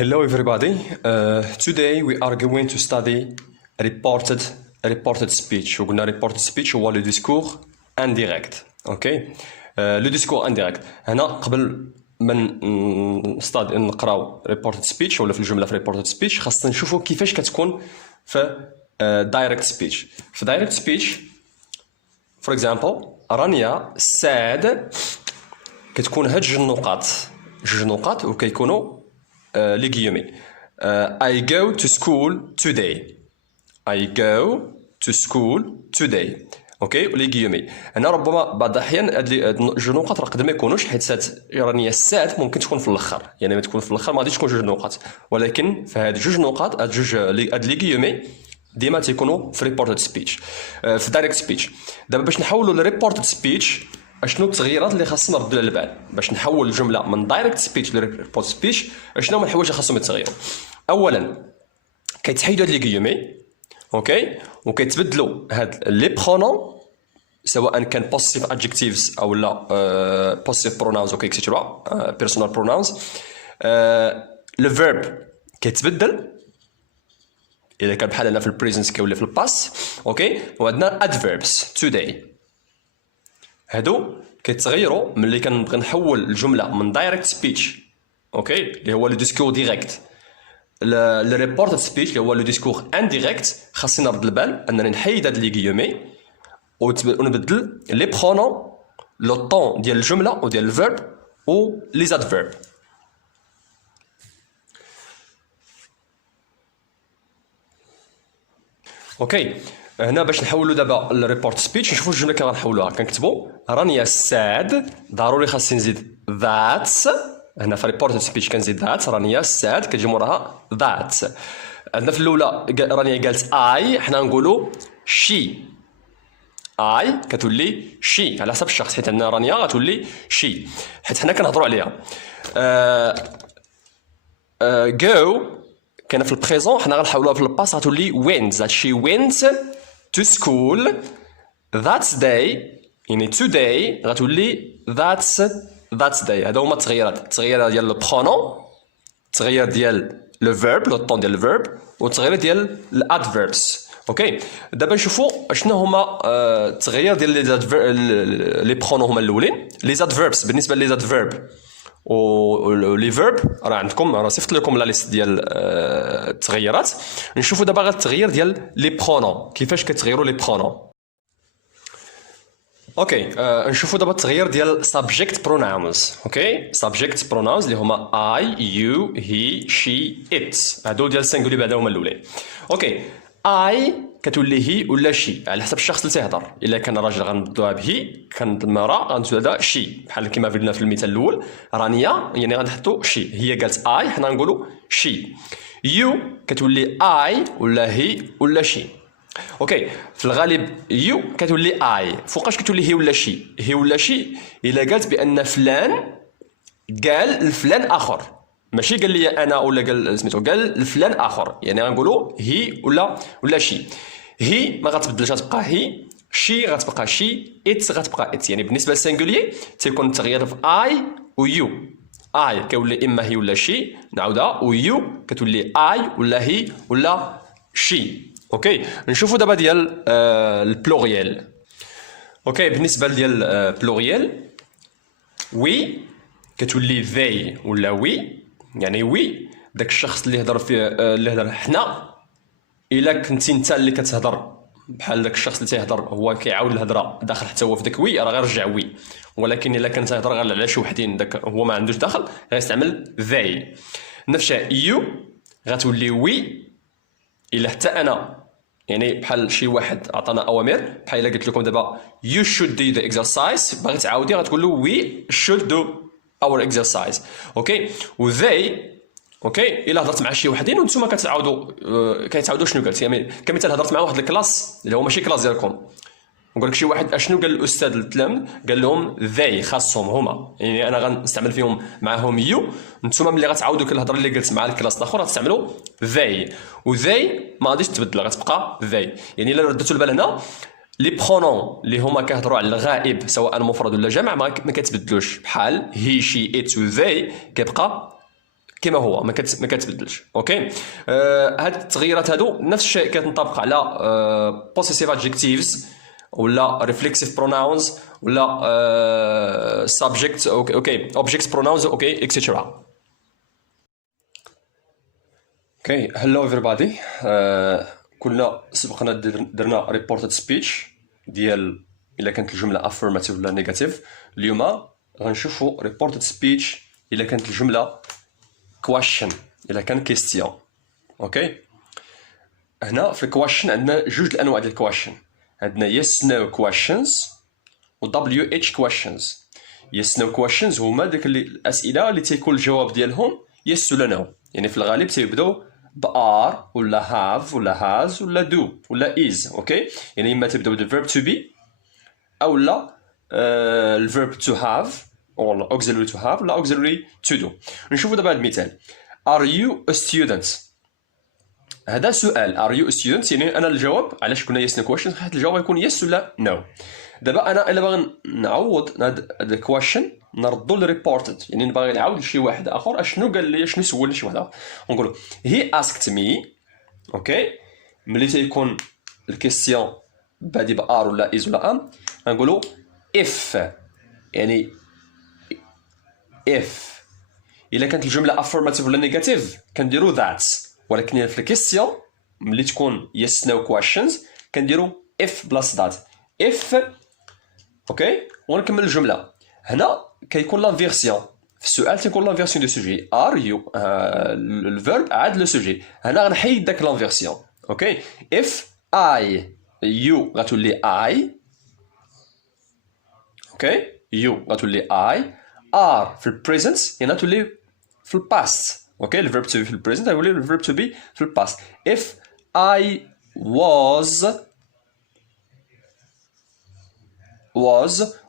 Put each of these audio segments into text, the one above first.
Hello everybody. Today we are going to study reported speech. وقلنا reported speech هو le discours indirect. اوكي. Le discours indirect. هنا قبل ما نقراو reported speech ولا في الجملة في reported speech خاصنا نشوفوا كيفاش كتكون في direct speech. في direct speech for example رانيا said كتكون هاد جوج نقاط وكيكونوا لي غيومي. I go to school today. I go to school today. اوكي ولي غيومي. هنا ربما بعض الاحيان هاد جوج نقاط راه قد ما يكونوش حيت راني الساعات ممكن تكون في الاخر، يعني ما تكون في الاخر ما غاديش تكون جوج نقاط، ولكن في هاد جوج نقاط هاد لي غيومي ديما تيكونوا في ريبورتد سبيتش. في دايركت سبيتش دابا باش نحولوا لريبورتد سبيتش اشنو التغييرات اللي خاصنا نردوا على البال باش نحول الجمله من دايركت سبيتش لريبورت سبيتش؟ اشنو هما الحوايج اللي خاصهم يتغيروا؟ اولا كيتحيدوا هاد لي غيومي، اوكي، وكيتبدلوا هاد لي برونون سواء كان بوزيتيف ادجكتيفز او لا بوزيتيف بروناونز اوكي اكسيتيرا بيرسونال بروناونز. لو فيرب كيتبدل اذا كان بحال هنا في البريزنت كيولي في الباس، اوكي، وعندنا ادفيربس today. هادو كيتغيروا ملي كنبغي نحول الجمله من دايركت سبيتش، اوكي، اللي هو لو ديسكور ديريكت، لو ريبورتد سبيتش اللي هو لو ديسكور انديريكت. خاصني نرد البال انني نحيد هاد لي غيومي ونبدل لي برونون لو طون ديال الجمله وديال الفيرب و لي زادفيرب. اوكي، هنا باش نحولوا دابا الريبورت سبيتش نشوفوا الجمله كي غنحولوها. كنكتبوا رانيا ساد، ضروري خاصني نزيد ذاتس. هنا في ريبورت سبيتش كنزيد ذات، رانيا ساد كتجي موراها ذاتس. عندنا في الاولى رانيا قالت اي، حنا نقولوا شي. اي كتولي شي على حسب الشخص، حيت عندنا رانيا غتولي شي حيت حنا كنهضروا عليها. جو كاينه في البريزون، حنا غنحولوها في الباس غتولي went. that she went to school that day، يعني today غتولي that's day. هادو هما التغييرات ديال لو برونون، التغيير ديال لو فيرب لو طون ديال الفيرب، والتغيير ديال الادفيربس. اوكي، دابا نشوفوا شنو هما التغيير ديال لي برونون. هما الاولين لي زادفيربس. بالنسبه لي زادفيرب ولي فيرب راه صيفط لكم لا ليست ديال التغييرات. نشوفوا دابا غير التغيير ديال لي برونون، كيفاش كتغيروا لي برونون. اوكي، نشوفوا دابا التغيير ديال subject pronouns. اوكي، subject pronouns اللي هما I you he she it، هادو ديال السينغولي بعدا هما الاولين. اوكي، I كتولي هي ولا شي على حسب الشخص اللي تيهضر. الا كان راجل غنبدلوها بهي، كان المراه غنبدلوها شي، بحال كما قلنا في المثال الاول رانيا يعني غنحطوا شي، هي قالت اي حنا نقولوا شي. يو كتولي اي ولا هي ولا شي. اوكي، في الغالب يو كتولي اي. فوقاش كتولي هي ولا شي؟ هي ولا شي الا قالت بان فلان قال لفلان اخر، ماشي قال لي انا ولا قال سميتو قال لفلان اخر، يعني غنقولوا هي ولا شي. هي ما غتبدلش غتبقى هي، شي غتبقى شي، ات غتبقى ات. يعني بالنسبه للسينغولي تيكون التغيير في اي ويو. اي كيولي اما هي ولا شي، نعاودها، ويو كتولي اي ولا هي ولا شي. اوكي، نشوفوا دابا ديال البلوريال. اوكي، بالنسبه ديال البلوريال وي كتولي they ولا وي، يعني وي داك الشخص اللي هضر فيه اللي هضر حنا. الا كنتي انت اللي كتهضر بحال داك الشخص اللي تيهضر هو كيعاود الهضره داخل حتى هو في داك وي، راه غيرجع وي. ولكن الا كنت تهضر غير على شي وحدين داك هو ما عندوش دخل، غيستعمل they. نفس الشيء يو غتولي وي الا حتى انا، يعني بحال شي واحد عطانا اوامر، بحال الا قلت لكم دابا you should do the exercise، باغي تعاودي غتقول له we should do our exercise. اوكي، و they اوكي الا هضرت مع شي وحدين وانتم كيتعاودوا شنو قالت. يعني كمثال هضرت مع واحد الكلاس اللي هو ماشي كلاس ديالكم، نقول لك شي واحد اشنو قال الاستاذ للتلاميذ، قال لهم they خاصهم هما، يعني انا غنستعمل فيهم معاهم يو. نتوما ملي غتعاودوا الهضره اللي قلت مع الكلاس الاخر غتستعملوا they، و they ما غاديش تبدل غتبقى they. يعني الا رديتوا البال هنا لي برونون اللي هما كيهضروا على الغائب سواء مفرد ولا جمع ما كتبدلوش، بحال هي شي ات و they كيبقى كما هو ما كتبدلش. اوكي هاد التغييرات هادو نفس الشيء كتنطبق على possessive adjectives ولا reflexive pronouns ولا subject اوكي objects pronouns اوكي etc. اوكي hello everybody. كنا سبقنا درنا reported speech ديال الا كانت الجمله affirmative ولا negative. اليوم غنشوفوا reported speech الا كانت الجمله question الا كان question. اوكي هنا في question عندنا جوج الانواع ديال question. عندنا yes no questions و WH questions. yes no questions هما داك الاسئله اللي تيكون الجواب ديالهم yes ولا no، يعني في الغالب تيبداو ب are ولا have ولا has ولا do ولا is. اوكي يعني اما تبداو بالverb to be او لا الverb to have or auxiliary to have ولا auxiliary to do. نشوفوا دابا هذا المثال. are you a student؟ هذا سؤال are you a student، يعني انا الجواب علاش كنا yes no questions حيت الجواب يكون yes ولا no. دابا انا الا باغي نعوض هذا الكويشن نردو لريبورتد، يعني نبغي نعاود لشي واحد اخر اشنو قال لي شنو سولني شي واحد اخر. نقولوا he asked me. اوكي ملي تيكون الكيستيون بادي بار ولا is ولا ام نقولوا if، يعني if الا كانت الجمله affirmative ولا negative كنديروا that، ولكن في الكيستيون ملي تكون yes no questions كنديروا if بلس that. if اوكي ونكمل الجمله. هنا كيكون لانفيرسيون في السؤال تيكون لانفيرسيون دو سوجي ار يو الفيرب عاد لو سوجي. هنا غنحيد داك لانفيرسيون. اوكي if I you غتولي I. اوكي you غتولي I are في البريزنت يعني غتولي في الباست. اوكي الفيرب تو بي في البريزنت غيولي الفيرب تو بي في الباست. if I was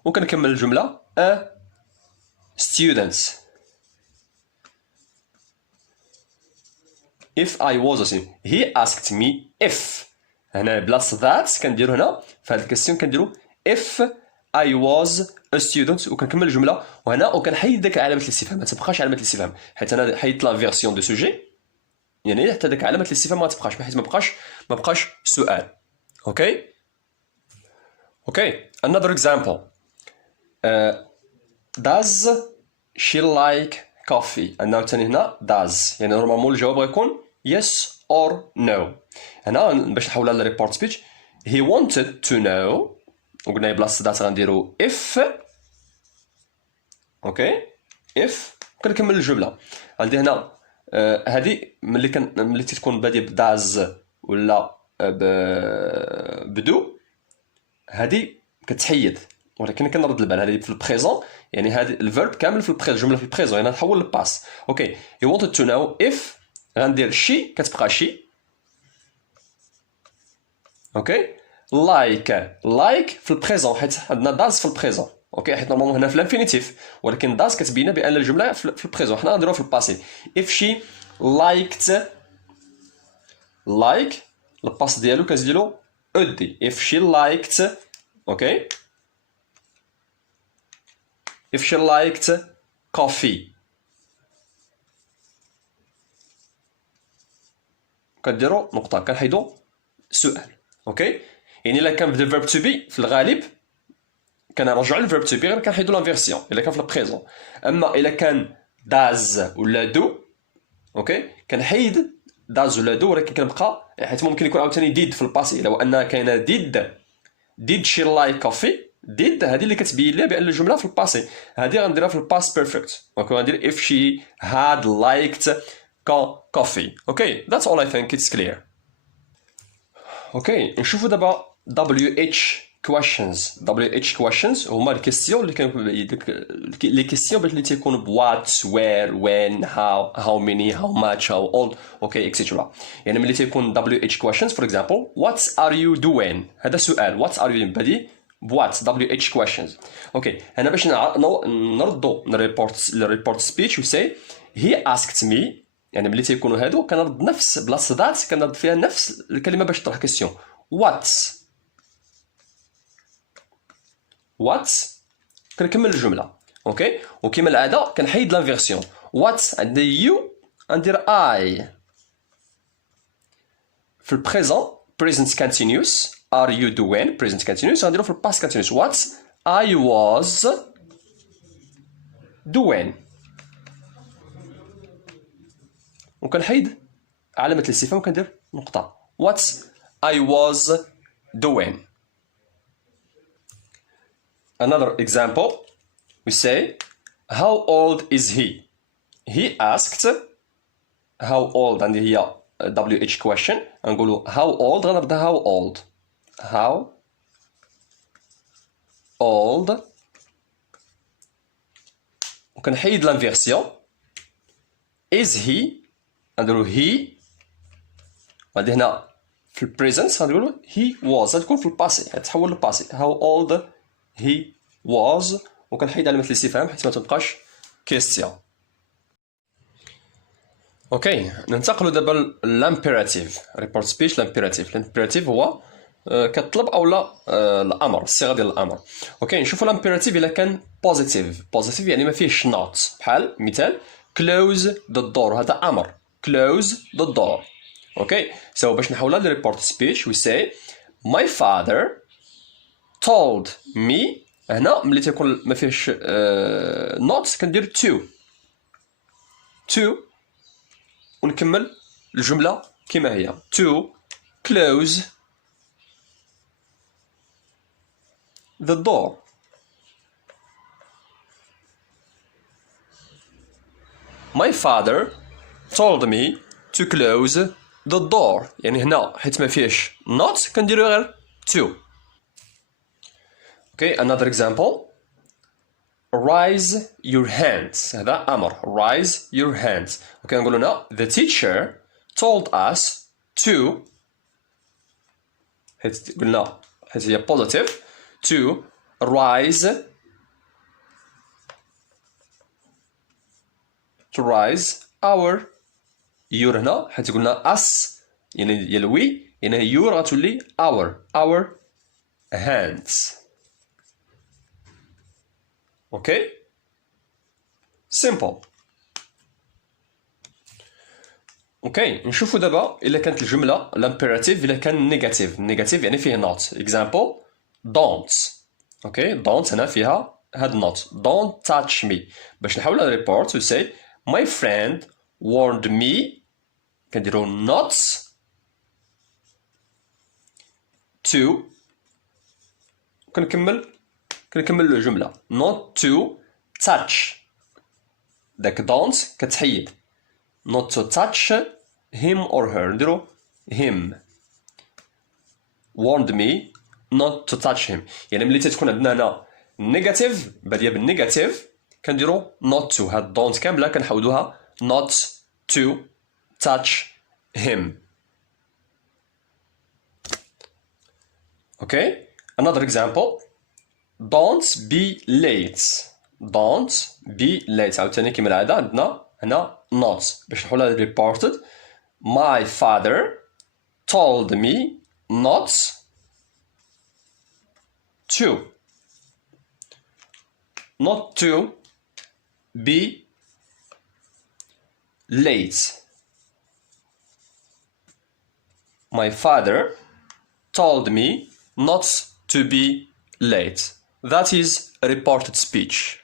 وكنكمل الجملة a student. if I was a student he asked me if. هنا بلاص that كنديرو هنا في هاد الكاستيون كنديرو if I was a student وكنكمل الجملة. وهنا وكنحيد داك علامة الاستفهام، ما تبقاش علامة الاستفهام حيت انا حيدت لا فيرسيون دو سوجي، يعني حتى داك علامة الاستفهام ما تبقاش حيت ما بقاش سؤال. اوكي another example. Does she like coffee؟ أنا عاوتاني هنا does، يعني نورمالمون الجواب غيكون yes or no. هنا باش نحولها لريبورت سبيتش he wanted to know وقلنا بلاصة دات غنديرو if. اوكي if كنكمل الجملة. عندي هنا هادي ملي تكون بادية بداز ولا بدو هادي كتحيد، ولكن كنرد البال هذه في البريزون، يعني هذا الفيرب كامل في البريزون، الجمله في البريزون يعني نحول للباس. اوكي he wanted to know if غندير شي كتبقى شي. اوكي like في البريزون حيت عندنا داز في البريزون. اوكي حيت نورمالمون هنا في الانفينيتيف، ولكن داز كتبينا بان الجمله في البريزون، حنا غنديروها في الباسي. if she liked like الباس ديالو كنزيدو ادي if she liked. اوكي if she liked coffee كديروا نقطة كنحيدوا السؤال. اوكي يعني الا كان بدا verb to be في الغالب كنرجعوا للverb to be غير كنحيدوا لانفيرسيون الا كان في البريزون. اما الا كان داز ولا دو اوكي كنحيد داز ولا دو، ولكن كنبقى حيت ممكن يكون عاوتاني ديد في الباسي. لو ان كاينه did she like coffee did هذه اللي كتبين لي بان الجمله في الباسي، هذه غنديرها في الباست بيرفكت. اوكي غندير if she had liked coffee. اوكي that's all I think it's clear. اوكي نشوفوا دابا WH questions هما الكيستيون اللي كانوا لي كيستيون اللي تيكونوا ب what where when how many how much how old اوكي etc. يعني ملي تيكون WH questions for example what are you doing هذا سؤال what are you doing بدي what WH questions. اوكي هنا باش نردو الريبورت سبيتش و say he asked me، يعني ملي تيكونوا هادو كنرد نفس بلاصه ذات كنرد فيها نفس الكلمه باش تطرح كيستيون what كنكمل الجمله. اوكي وكما العاده كنحيد لانفيرسيون what عندنا يو غندير I. في البريزون present continuous are you doing present continuous غنديرو في past continuous what I was doing. وكنحيد علامة الاستفهام وكندير نقطة. What I was doing. Another example, we say, how old is he? He asked, how old, and هي WH question, نقولوا how old غنبدا how old. How old. وكنحيد l'inversion. Is he غنديرو he. وغادي هنا في البريزنت غنقولوا he was غتكون في الباسي غتحول للباسي. How old he was. وكنحيد علامة الاستفهام حيت ما تبقاش كيستيون. اوكي ننتقلوا دابا للامبيراتيف. ريبورت سبيتش الامبيراتيف هو كطلب او لا الامر الصيغه ديال الامر. اوكي نشوفوا الامبيراتيف الا كان بوزيتيف يعني ما فيهش نوت. بحال مثال close the door هذا امر close the door. اوكي سو باش نحولها لريبورت سبيتش we say my father told me. هنا ملي تيكون ما فيهش نوت كندير to ونكمل الجمله كما هي to close the door. My father told me to close the door. يعني هنا حيت ما فيهش not كنديرو غير to. Okay, another example. Raise your hands. هذا أمر. Raise your hands. Okay, نقولو هنا the teacher told us to. حيت قلنا حيت هي positive to rise our your هنا حيت قلنا us يعني ديال وي يعني your غتولي our hands. اوكي simple. اوكي نشوفوا دابا الا كانت الجمله الامبيراتيف الا كان نيجاتيف يعني فيه not. example don't. اوكي don't هنا فيها هاد not don't touch me. باش نحولها لريبورت we say my friend warned me كنديرو not to كنكمل الجمله not to touch. داك don't كتحيد not to touch him or her نديرو him. warned me not to touch him يعني ملي تتكون عندنا هنا نيجاتيف باديه بالنيجاتيف كنديرو not to. هاد don't كامله كنحودوها not to touch him. Okay, another example. Don't be late. Don't be late. عاوتاني كيما العادة عندنا هنا not باش نحولها reported. My father told me not to be late. My father told me not to be late. That is a reported speech.